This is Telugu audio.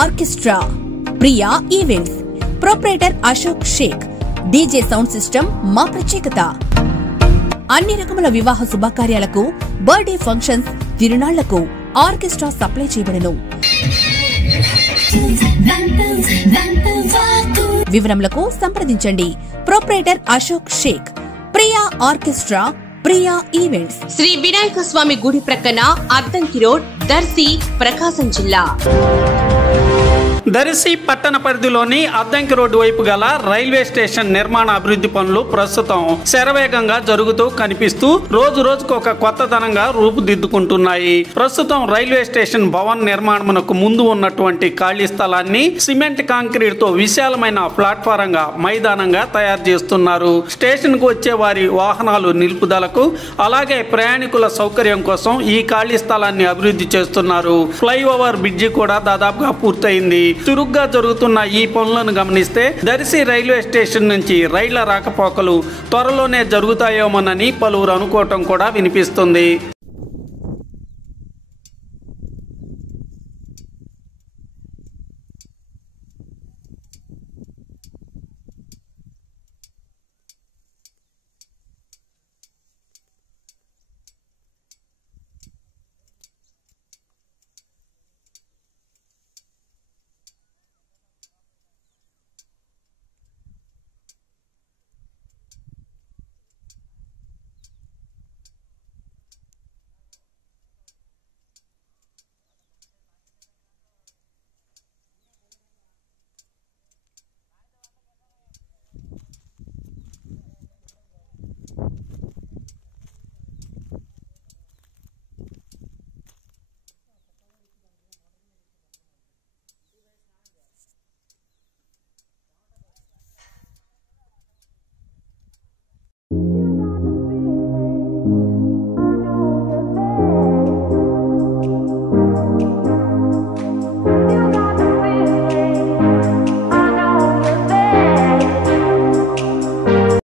Orchestra, Priya events, proprietor Ashok Shaik, DJ sound system మా ప్రత్యేకత. అన్ని రకముల వివాహ శుభకార్యాలకు, బర్త్డే ఫంక్షన్స్, తిరునాళ్లకు ఆర్కెస్ట్రా సప్లై చేయబడును. వివరములకు సంప్రదించండి. Proprietor Ashok Shaik, Priya orchestra, Priya events, Shri Vinayaka Swamy గుడి ప్రక్కన అద్దంకి రోడ్, దర్శి, ప్రకాశం జిల్లా. దర్శి పట్టణ పరిధిలోని అద్దంకి రోడ్డు వైపు గల రైల్వే స్టేషన్ నిర్మాణ అభివృద్ధి పనులు ప్రస్తుతం శరవేగంగా జరుగుతూ కనిపిస్తూ రోజు రోజుకు ఒక కొత్తదనంగా రూపుదిద్దుకుంటున్నాయి. ప్రస్తుతం రైల్వే స్టేషన్ భవన్ నిర్మాణమునకు ముందు ఉన్నటువంటి ఖాళీ స్థలాన్ని సిమెంట్ కాంక్రీట్ తో విశాలమైన ప్లాట్ఫారం గా మైదానంగా తయారు చేస్తున్నారు. స్టేషన్ కు వచ్చే వారి వాహనాలు నిలుపుదలకు, అలాగే ప్రయాణికుల సౌకర్యం కోసం ఈ ఖాళీ స్థలాన్ని అభివృద్ధి చేస్తున్నారు. ఫ్లైఓవర్ బ్రిడ్జి కూడా దాదాపుగా పూర్తయింది. చురుగ్గా జరుగుతున్న ఈ పనులను గమనిస్తే దర్శి రైల్వే స్టేషన్ నుంచి రైళ్ల రాకపోకలు త్వరలోనే జరుగుతాయేమోనని పలువురు అనుకోవటం కూడా వినిపిస్తుంది.